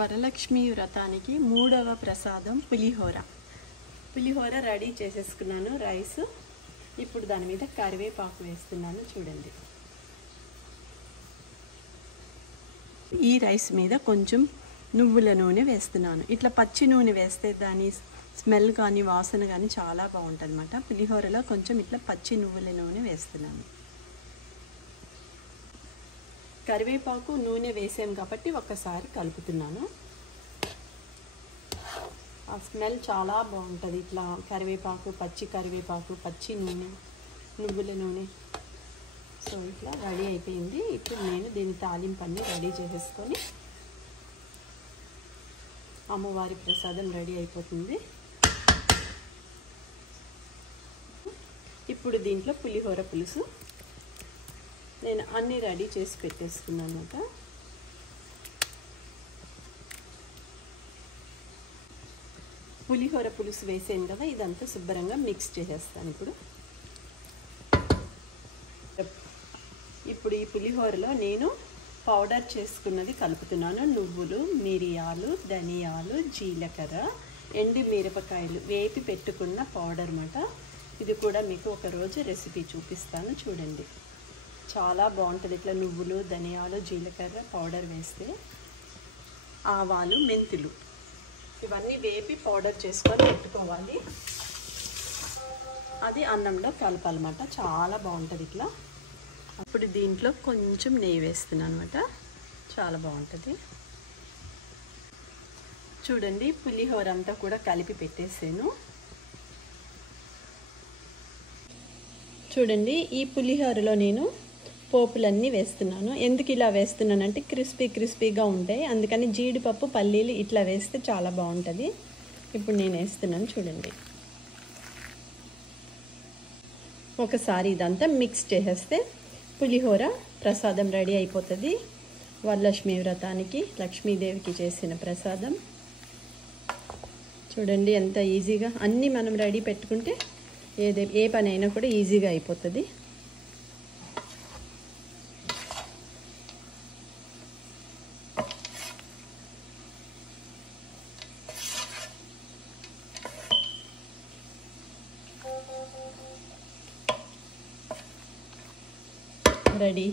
వరలక్ష్మి వ్రతానికి మూడవ ప్రసాదం పులిహోర. పులిహోర రెడీ చేసేసుకున్నాను. రైస్ ఇప్పుడు దాని మీద కరివేపాకు వేస్తున్నాను. చూడండి, ఈ రైస్ మీద కొంచెం నువ్వుల నూనె వేస్తున్నాను. ఇట్లా పచ్చి నూనె వేస్తే దాని స్మెల్ కానీ వాసన కానీ చాలా బాగుంటుంది అన్నమాట. పులిహోరలో కొంచెం ఇట్లా పచ్చి నువ్వుల నూనె వేస్తున్నాను. కరివేపాకు నూనె వేసాం కాబట్టి ఒక్కసారి కలుపుతున్నాను. ఆ స్మెల్ చాలా బాగుంటుంది. ఇట్లా కరివేపాకు, పచ్చి నూనె, నువ్వుల నూనె. సో ఇట్లా రెడీ అయిపోయింది. ఇప్పుడు నేను దీని తాలింపు అన్నీ రెడీ చేసేసుకొని అమ్మవారి ప్రసాదం రెడీ అయిపోతుంది. ఇప్పుడు దీంట్లో పులిహోర పులుసు నేను అన్నీ రెడీ చేసి పెట్టేసుకున్నాను అన్నమాట. పులిహోర పులుసు వేసాను కదా, ఇదంతా శుభ్రంగా మిక్స్ చేసేస్తాను. ఇప్పుడు ఈ పులిహోరలో నేను పౌడర్ చేసుకున్నది కలుపుతున్నాను. నువ్వులు, మిరియాలు, ధనియాలు, జీలకర్ర, ఎండు మిరపకాయలు వేపి పెట్టుకున్న పౌడర్ అన్నమాట. ఇది కూడా మీకు ఒకరోజు రెసిపీ చూపిస్తాను, చూడండి. చాలా బాగుంటుంది. ఇట్లా నువ్వులు, ధనియాలు, జీలకర్ర పౌడర్ వేస్తే, ఆవాలు, మెంతులు ఇవన్నీ వేపి పౌడర్ చేసుకొని పెట్టుకోవాలి. అది అన్నంలో కలపాలన్నమాట. చాలా బాగుంటుంది ఇట్లా. అప్పుడు దీంట్లో కొంచెం నెయ్యి వేస్తున్నాను అనమాట. చాలా బాగుంటుంది. చూడండి, పులిహోర అంతా కూడా కలిపి పెట్టేసాను. చూడండి, ఈ పులిహోరలో నేను పోపులన్నీ వేస్తున్నాను. ఎందుకు ఇలా వేస్తున్నానంటే క్రిస్పీగా ఉంటాయి, అందుకని జీడిపప్పు, పల్లీలు ఇట్లా వేస్తే చాలా బాగుంటుంది. ఇప్పుడు నేను వేస్తున్నాను, చూడండి. ఒకసారి ఇదంతా మిక్స్ చేసేస్తే పులిహోర ప్రసాదం రెడీ అయిపోతుంది. వరలక్ష్మి వ్రతానికి లక్ష్మీదేవికి చేసిన ప్రసాదం. చూడండి ఎంత ఈజీగా అన్నీ మనం రెడీ పెట్టుకుంటే ఏ పని అయినా కూడా ఈజీగా అయిపోతుంది. రెడీ.